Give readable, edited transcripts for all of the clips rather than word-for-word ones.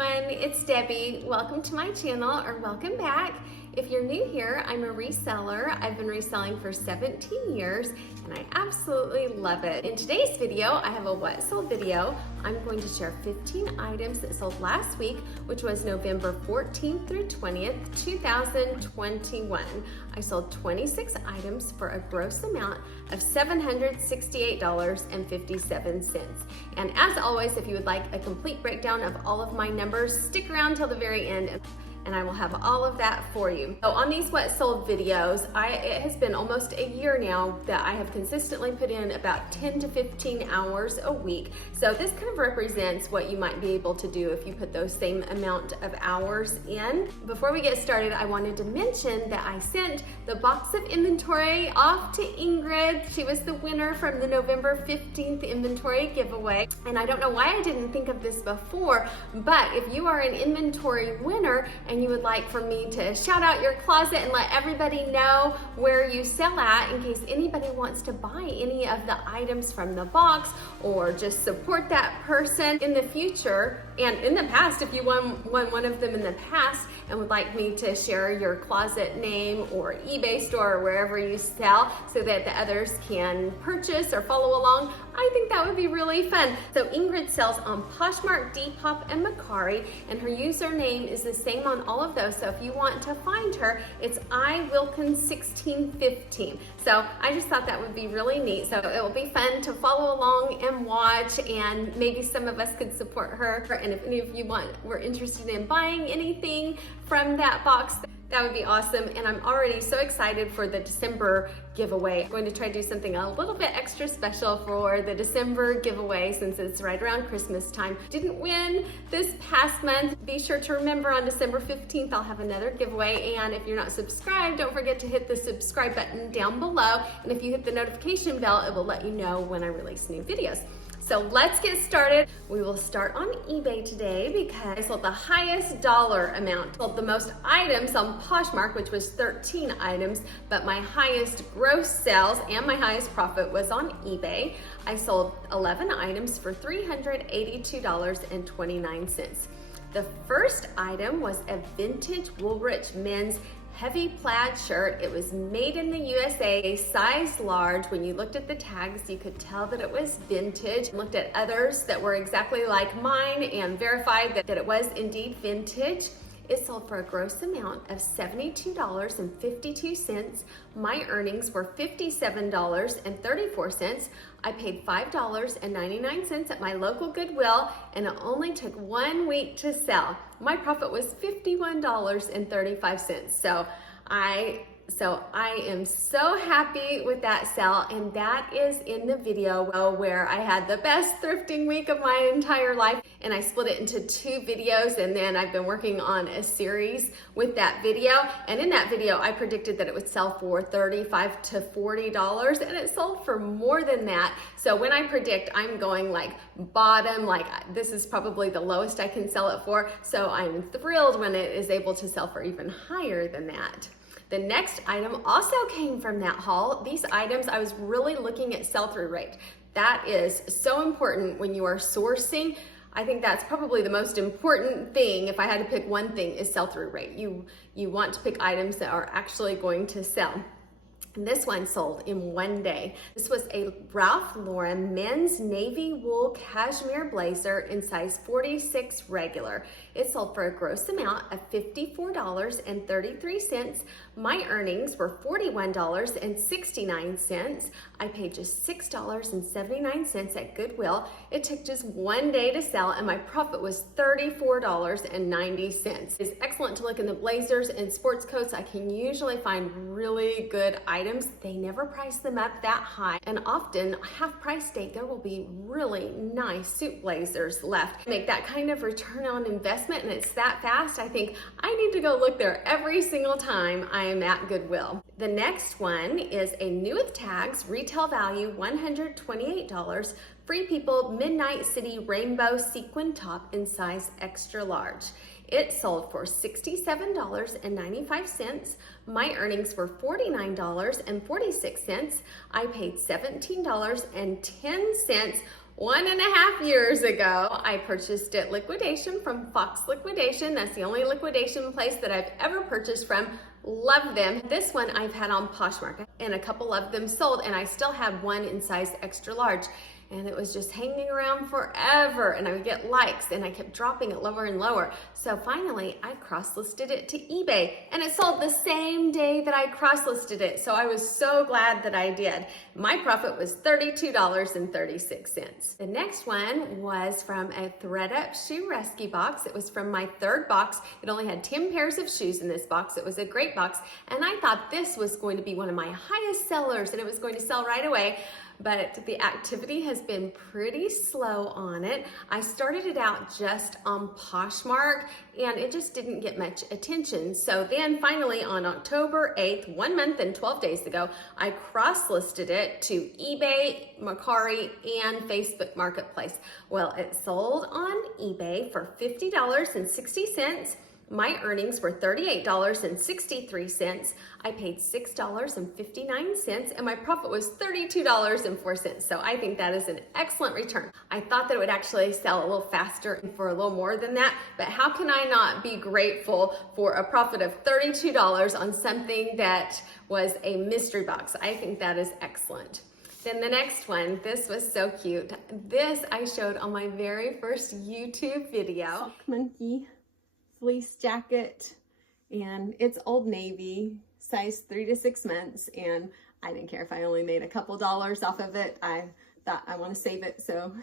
everyone, it's Debbie. Welcome to my channel, or welcome back. If you're new here, I'm a reseller. I've been reselling for 17 years and I absolutely love it. In today's video, I have a what sold video. I'm going to share 15 items that sold last week, which was November 14th through 20th, 2021. I sold 26 items for a gross amount of $768.57. And as always, if you would like a complete breakdown of all of my numbers, stick around till the very end and I will have all of that for you. So on these what sold videos, it has been almost a year now that I have consistently put in about 10 to 15 hours a week. So this kind of represents what you might be able to do if you put those same amount of hours in. Before we get started, I wanted to mention that I sent the box of inventory off to Ingrid. She was the winner from the November 15th inventory giveaway. And I don't know why I didn't think of this before, but if you are an inventory winner and you would like for me to shout out your closet and let everybody know where you sell at in case anybody wants to buy any of the items from the box or just support that person in the future and in the past, if you won one of them in the past and would like me to share your closet name or eBay store or wherever you sell so that the others can purchase or follow along, I think that would be really fun. So Ingrid sells on Poshmark, Depop, and Mercari, and her username is the same on all of those. So if you want to find her, it's iwilkins1615. So I just thought that would be really neat. So it will be fun to follow along and watch, and maybe some of us could support her. And if any of you were interested in buying anything from that box, that would be awesome. And I'm already so excited for the December giveaway. I'm going to try to do something a little bit extra special for the December giveaway since it's right around Christmas time. Didn't win this past month. Be sure to remember on December 15th, I'll have another giveaway. And if you're not subscribed, don't forget to hit the subscribe button down below. And if you hit the notification bell, it will let you know when I release new videos. So let's get started. We will start on eBay today because I sold the highest dollar amount. Sold the most items on Poshmark, which was 13 items, but my highest gross sales and my highest profit was on eBay. I sold 11 items for $382.29. The first item was a vintage Woolrich men's heavy plaid shirt. It was made in the USA, size large. When you looked at the tags, you could tell that it was vintage. Looked at others that were exactly like mine and verified that it was indeed vintage. It sold for a gross amount of $72.52. My earnings were $57.34. I paid $5.99 at my local Goodwill, and it only took 1 week to sell. My profit was $51.35. So I am so happy with that sale, and that is in the video where I had the best thrifting week of my entire life, and I split it into 2 videos, and then I've been working on a series with that video, and in that video I predicted that it would sell for $35 to $40, and it sold for more than that. So when I predict, I'm going like bottom, like this is probably the lowest I can sell it for, so I'm thrilled when it is able to sell for even higher than that. The next item also came from that haul. These items, I was really looking at sell-through rate. That is so important when you are sourcing. I think that's probably the most important thing. If I had to pick one thing, is sell-through rate. You want to pick items that are actually going to sell. And this one sold in 1 day. This was a Ralph Lauren men's navy wool cashmere blazer in size 46 regular. It sold for a gross amount of $54.33. My earnings were $41.69. I paid just $6.79 at Goodwill. It took just 1 day to sell, and my profit was $34.90. It's excellent to look in the blazers and sports coats. I can usually find really good items. They never price them up that high, and often half price date there will be really nice suit blazers left. Make that kind of return on investment, and it's that fast. I think I need to go look there every single time I am at Goodwill. The next one is a new with tags, retail value $128, Free People Midnight City Rainbow Sequin Top in size extra large. It sold for $67.95. My earnings were $49.46. I paid $17.10, 1.5 years ago. I purchased it liquidation from Fox Liquidation. That's the only liquidation place that I've ever purchased from. Love them. This one I've had on Poshmark and a couple of them sold, and I still have one in size extra large. And it was just hanging around forever, and I would get likes, and I kept dropping it lower and lower. So finally, I cross-listed it to eBay, and it sold the same day that I cross-listed it. So I was so glad that I did. My profit was $32.36. The next one was from a ThredUp shoe rescue box. It was from my third box. It only had 10 pairs of shoes in this box. It was a great box, and I thought this was going to be one of my highest sellers, and it was going to sell right away. But the activity has been pretty slow on it. I started it out just on Poshmark, and it just didn't get much attention. So then finally on October 8th, 1 month and 12 days ago, I cross-listed it to eBay, Mercari, and Facebook Marketplace. Well, it sold on eBay for $50.60. My earnings were $38.63. I paid $6.59, and my profit was $32.04. So I think that is an excellent return. I thought that it would actually sell a little faster and for a little more than that, but how can I not be grateful for a profit of $32 on something that was a mystery box? I think that is excellent. Then the next one, this was so cute. This I showed on my very first YouTube video. Sock monkey fleece jacket, and it's Old Navy, size 3 to 6 months, and I didn't care if I only made a couple dollars off of it. I thought I want to save it so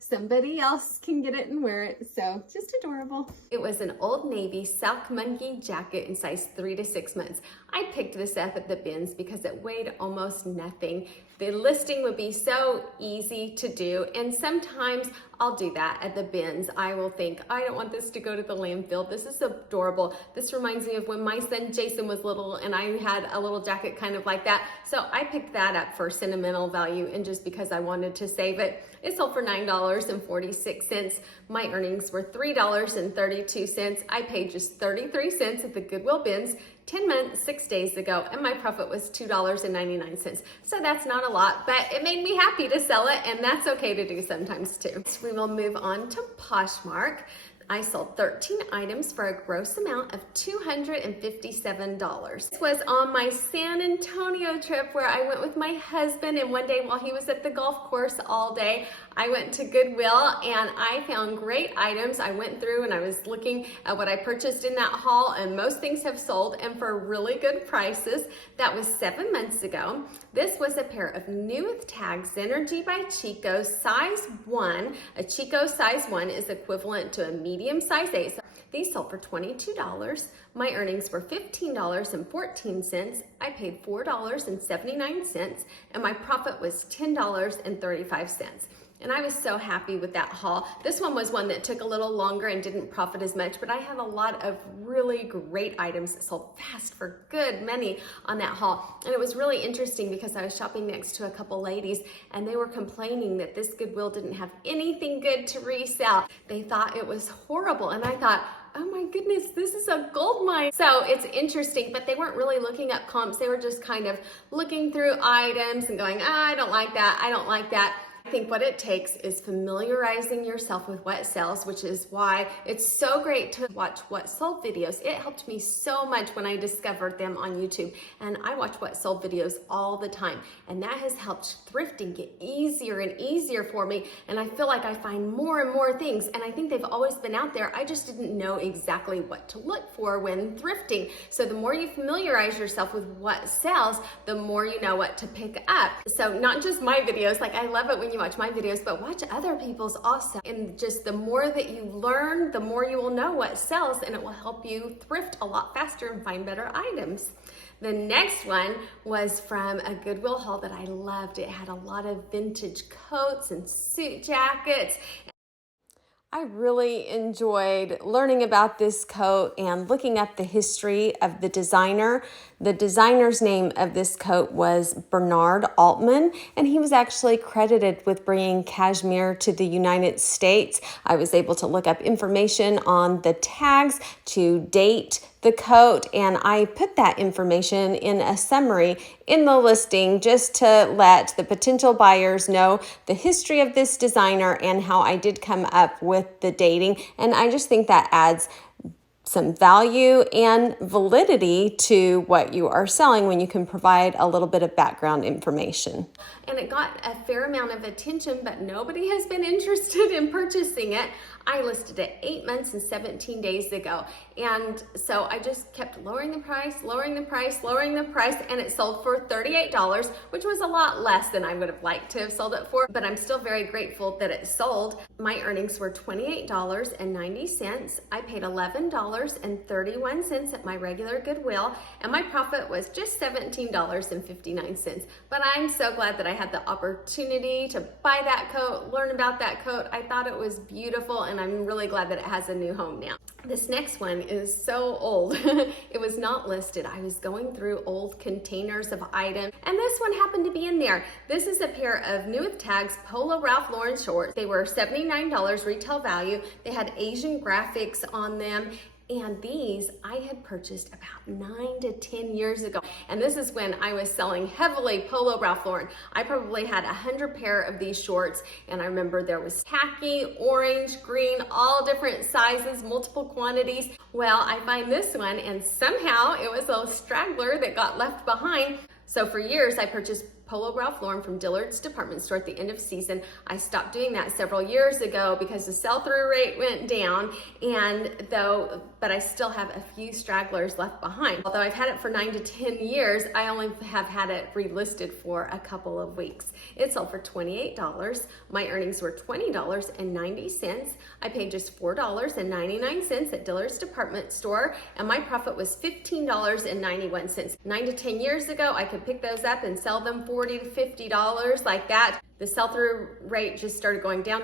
somebody else can get it and wear it. So just adorable. It was an Old Navy Sock Monkey jacket in size 3 to 6 months. I picked this up at the bins because it weighed almost nothing. The listing would be so easy to do, and sometimes I'll do that at the bins. I will think, I don't want this to go to the landfill. This is adorable. This reminds me of when my son Jason was little and I had a little jacket kind of like that. So I picked that up for sentimental value and just because I wanted to save it. It sold for $9.46. My earnings were $3.32. I paid just 33 cents at the Goodwill bins 10 months, 6 days ago, and my profit was $2.99. So that's not a lot, but it made me happy to sell it, and that's okay to do sometimes too. We will move on to Poshmark. I sold 13 items for a gross amount of $257. This was on my San Antonio trip where I went with my husband, and one day while he was at the golf course all day, I went to Goodwill and I found great items. I went through and I was looking at what I purchased in that haul, and most things have sold and for really good prices. That was 7 months ago. This was a pair of new with tags, Synergy by Chico, size 1. A Chico size 1 is equivalent to a medium size 8. So these sold for $22. My earnings were $15.14. I paid $4.79, and my profit was $10.35. And I was so happy with that haul. This one was one that took a little longer and didn't profit as much, but I had a lot of really great items that sold fast for good money on that haul. And it was really interesting because I was shopping next to a couple ladies and they were complaining that this Goodwill didn't have anything good to resell. They thought it was horrible. And I thought, oh my goodness, this is a gold mine. So it's interesting, but they weren't really looking up comps. They were just kind of looking through items and going, I don't like that, I don't like that. I think what it takes is familiarizing yourself with what sells, which is why it's so great to watch What Sold videos. It helped me so much when I discovered them on YouTube, and I watch What Sold videos all the time, and that has helped thrifting get easier and easier for me, and I feel like I find more and more things, and I think they've always been out there. I just didn't know exactly what to look for when thrifting. So the more you familiarize yourself with what sells, the more you know what to pick up. So not just my videos, like I love it when you watch my videos, but watch other people's also. And just the more that you learn, the more you will know what sells, and it will help you thrift a lot faster and find better items. The next one was from a Goodwill haul that I loved. It had a lot of vintage coats and suit jackets. I really enjoyed learning about this coat and looking up the history of the designer. The designer's name of this coat was Bernard Altman, and he was actually credited with bringing cashmere to the United States. I was able to look up information on the tags to date the coat, and I put that information in a summary in the listing just to let the potential buyers know the history of this designer and how I did come up with the dating. And I just think that adds some value and validity to what you are selling when you can provide a little bit of background information. And it got a fair amount of attention, but nobody has been interested in purchasing it. I listed it 8 months and 17 days ago. And so I just kept lowering the price, and it sold for $38, which was a lot less than I would have liked to have sold it for, but I'm still very grateful that it sold. My earnings were $28.90. I paid $11.31 at my regular Goodwill, and my profit was just $17.59. But I'm so glad that I had the opportunity to buy that coat, learn about that coat. I thought it was beautiful, and I'm really glad that it has a new home now. This next one is so old. It was not listed. I was going through old containers of items, and this one happened to be in there. This is a pair of new with tags Polo Ralph Lauren shorts. They were $79 retail value. They had Asian graphics on them. And these I had purchased about 9 to 10 years ago. And this is when I was selling heavily Polo Ralph Lauren. I probably had 100 pair of these shorts. And I remember there was khaki, orange, green, all different sizes, multiple quantities. Well, I find this one, and somehow it was a straggler that got left behind. So for years I purchased Polo Ralph Lauren from Dillard's department store at the end of season. I stopped doing that several years ago because the sell-through rate went down, but I still have a few stragglers left behind. Although I've had it for 9 to 10 years, I only have had it relisted for a couple of weeks. It sold for $28. My earnings were $20.90. I paid just $4.99 at Dillard's department store, and my profit was $15.91. 9 to 10 years ago, I could pick those up and sell them $40 to $50 like that. The sell-through rate just started going down.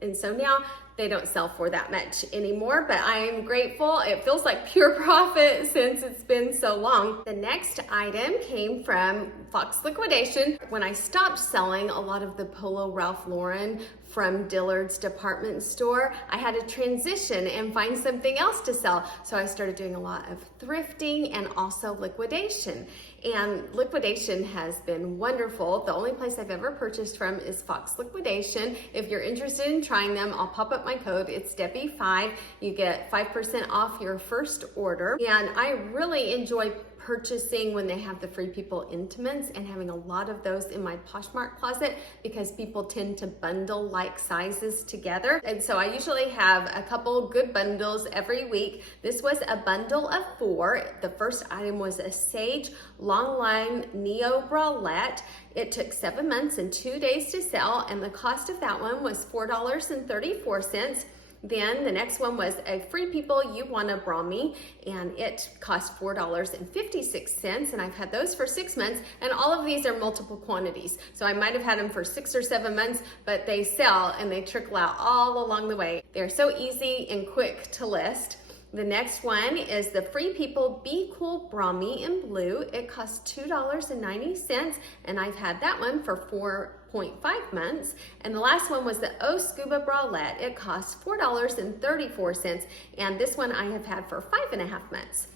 And so now they don't sell for that much anymore, but I am grateful. It feels like pure profit since it's been so long. The next item came from Fox Liquidation. When I stopped selling a lot of the Polo Ralph Lauren from Dillard's department store, I had to transition and find something else to sell. So I started doing a lot of thrifting and also liquidation. And liquidation has been wonderful. The only place I've ever purchased from is Fox Liquidation. If you're interested in trying them, I'll pop up my code. It's Debbie5. You get 5% off your first order. And I really enjoy purchasing when they have the Free People Intimates, and having a lot of those in my Poshmark closet because people tend to bundle like sizes together. And so I usually have a couple good bundles every week. This was a bundle of 4. The first item was a Sage Long Line Neo Bralette. It took 7 months and 2 days to sell, and the cost of that one was $4.34. Then the next one was a Free People You Wanna Bra Me, and it cost $4.56, and I've had those for 6 months, and all of these are multiple quantities. So I might have had them for 6 or 7 months, but they sell and they trickle out all along the way. They're so easy and quick to list. The next one is the Free People Be Cool Bra Me in blue. It costs $2.90, and I've had that one for 4.5 months. And the last one was the Oh Scuba Bralette. It costs $4.34, and this one I have had for 5.5 months.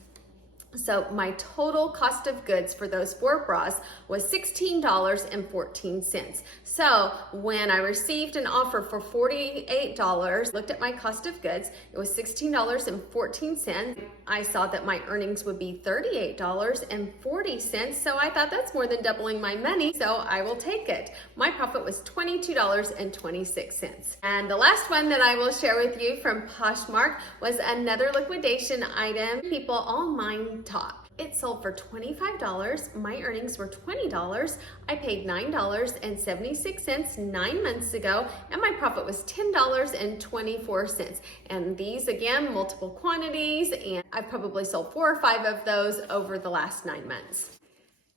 So my total cost of goods for those 4 bras was $16.14. So when I received an offer for $48, looked at my cost of goods, it was $16.14. I saw that my earnings would be $38.40. So I thought that's more than doubling my money, so I will take it. My profit was $22.26. And the last one that I will share with you from Poshmark was another liquidation item, People All Mine top. It sold for $25. My earnings were $20. I paid $9.76 9 months ago, and my profit was $10.24. And these, again, multiple quantities, and I've probably sold 4 or 5 of those over the last 9 months.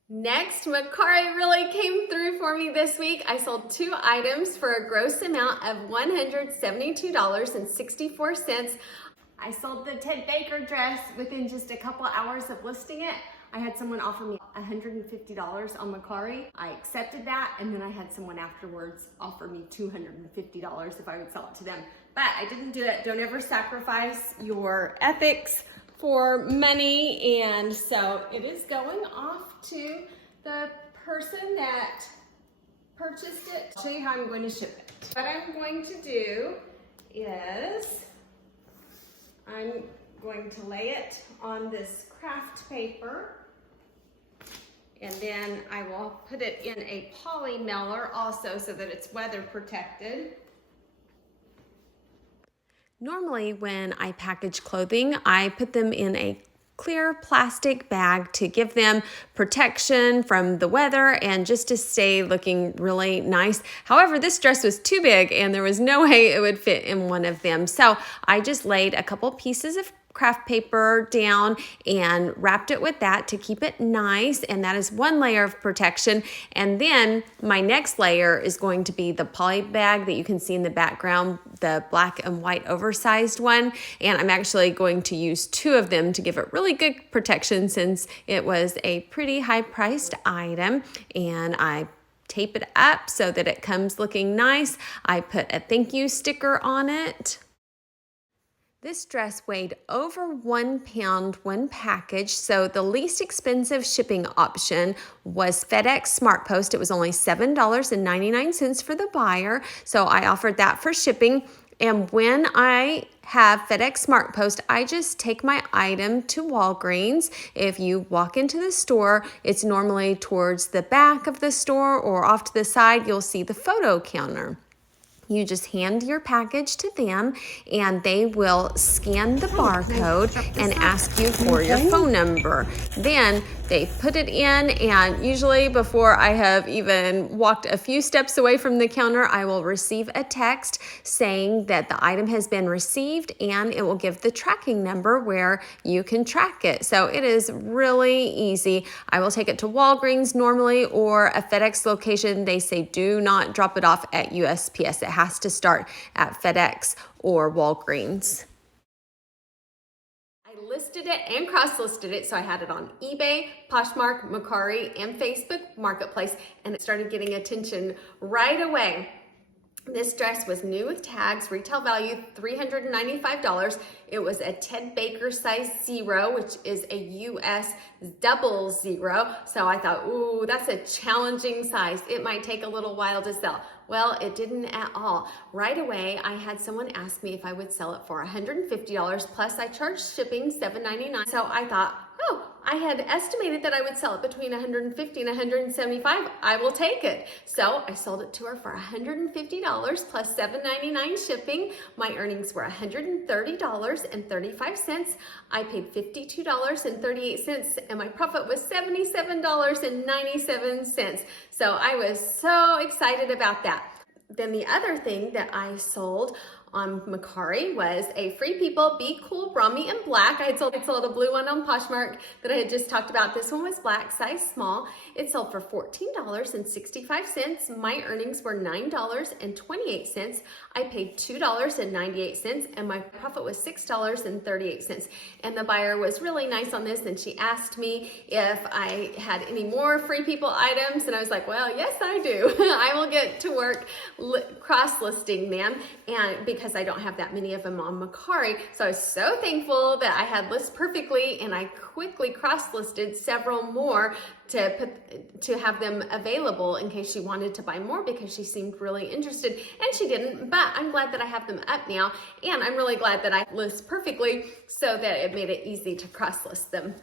Next, Mercari really came through for me this week. I sold 2 items for a gross amount of $172.64. I sold the Ted Baker dress within just a couple hours of listing it. I had someone offer me $150 on Mercari. I accepted that, and then I had someone afterwards offer me $250 if I would sell it to them. But I didn't do it. Don't ever sacrifice your ethics for money, and so it is going off to the person that purchased it. I'll show you how I'm going to ship it. What I'm going to do is I'm going to lay it on this craft paper, and then I will put it in a Polymailer also so that it's weather protected. Normally when I package clothing, I put them in a clear plastic bag to give them protection from the weather and just to stay looking really nice. However, this dress was too big and there was no way it would fit in one of them. So I just laid a couple pieces of craft paper down and wrapped it with that to keep it nice, and that is one layer of protection. And then my next layer is going to be the poly bag that you can see in the background, the black and white oversized one, and I'm actually going to use two of them to give it really good protection since it was a pretty high priced item. And I tape it up so that it comes looking nice. I put a thank you sticker on it. This dress weighed over 1 pound when packaged, so the least expensive shipping option was FedEx SmartPost. It was only $7.99 for the buyer, so I offered that for shipping. And when I have FedEx SmartPost, I just take my item to Walgreens. If you walk into the store, it's normally towards the back of the store or off to the side, you'll see the photo counter. You just hand your package to them and they will scan the barcode and ask you for your phone number. Then they put it in, and usually before I have even walked a few steps away from the counter, I will receive a text saying that the item has been received, and it will give the tracking number where you can track it. So it is really easy. I will take it to Walgreens normally or a FedEx location. They say do not drop it off at USPS. It has to start at FedEx or Walgreens. I listed it and cross-listed it, so I had it on eBay, Poshmark, Mercari, and Facebook Marketplace, and it started getting attention right away. This dress was new with tags, retail value $395. It was a Ted Baker size 0, which is a US 00. So I thought, ooh, that's a challenging size. It might take a little while to sell. Well, it didn't at all. Right away, I had someone ask me if I would sell it for $150, plus I charged shipping $7.99. So I thought, oh, I had estimated that I would sell it between $150 and $175. I will take it. So I sold it to her for $150 plus $7.99 shipping. My earnings were $130.35. I paid $52.38, and my profit was $77.97. So I was so excited about that. Then the other thing that I sold on Mercari was a Free People Be Cool Brahmi in black. I sold a blue one on Poshmark that I had just talked about. This one was black, size small. It sold for $14.65. My earnings were $9.28. I paid $2.98, and my profit was $6.38. And the buyer was really nice on this, and she asked me if I had any more Free People items, and I was like, well, yes, I do. I will get to work cross-listing them, and because I don't have that many of them on Mercari. So I was so thankful that I had lists perfectly, and I quickly cross-listed several more to have them available in case she wanted to buy more, because she seemed really interested, and she didn't, but I'm glad that I have them up now, and I'm really glad that I list perfectly so that it made it easy to cross-list them.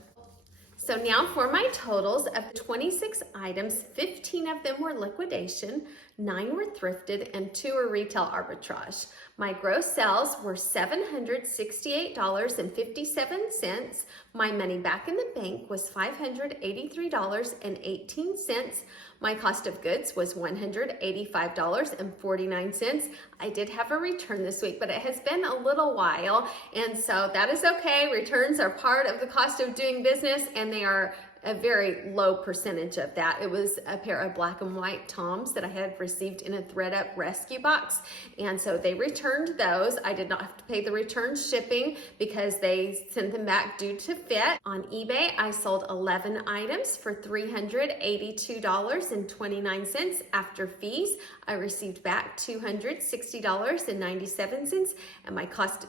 So now for my totals of 26 items, 15 of them were liquidation, 9 were thrifted, and 2 were retail arbitrage. My gross sales were $768.57. My money back in the bank was $583.18. My cost of goods was $185.49. I did have a return this week, but it has been a little while, and so that is okay. Returns are part of the cost of doing business, and they are a very low percentage of that. It was a pair of black and white Toms that I had received in a ThredUp rescue box, and so they returned those. I did not have to pay the return shipping because they sent them back due to fit. On eBay, I sold 11 items for $382.29 after fees. I received back $260.97, and my cost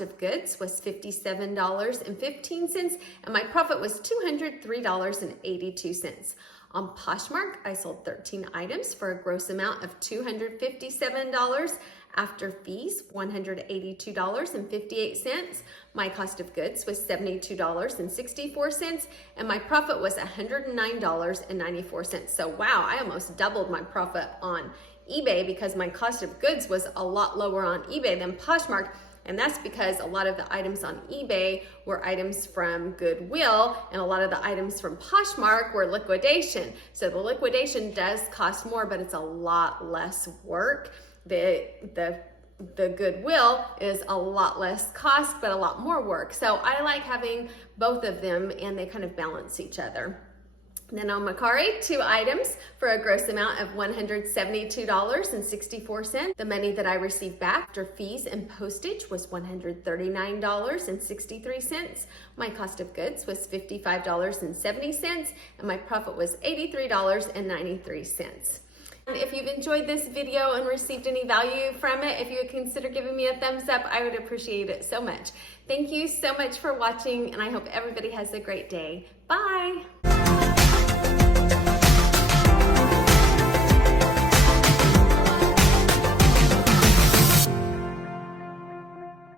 of goods was $57.15, and my profit was $203.82. On Poshmark, I sold 13 items for a gross amount of $257. After fees, $182.58. My cost of goods was $72.64, and my profit was $109.94. So wow, I almost doubled my profit on eBay because my cost of goods was a lot lower on eBay than Poshmark. And that's because a lot of the items on eBay were items from Goodwill, and a lot of the items from Poshmark were liquidation. So the liquidation does cost more, but it's a lot less work. The Goodwill is a lot less cost, but a lot more work. So I like having both of them, and they kind of balance each other. Then on Mercari, 2 items for a gross amount of $172.64. The money that I received back after fees and postage was $139.63. My cost of goods was $55.70, and my profit was $83.93. If you've enjoyed this video and received any value from it, if you would consider giving me a thumbs up, I would appreciate it so much. Thank you so much for watching, and I hope everybody has a great day. Bye.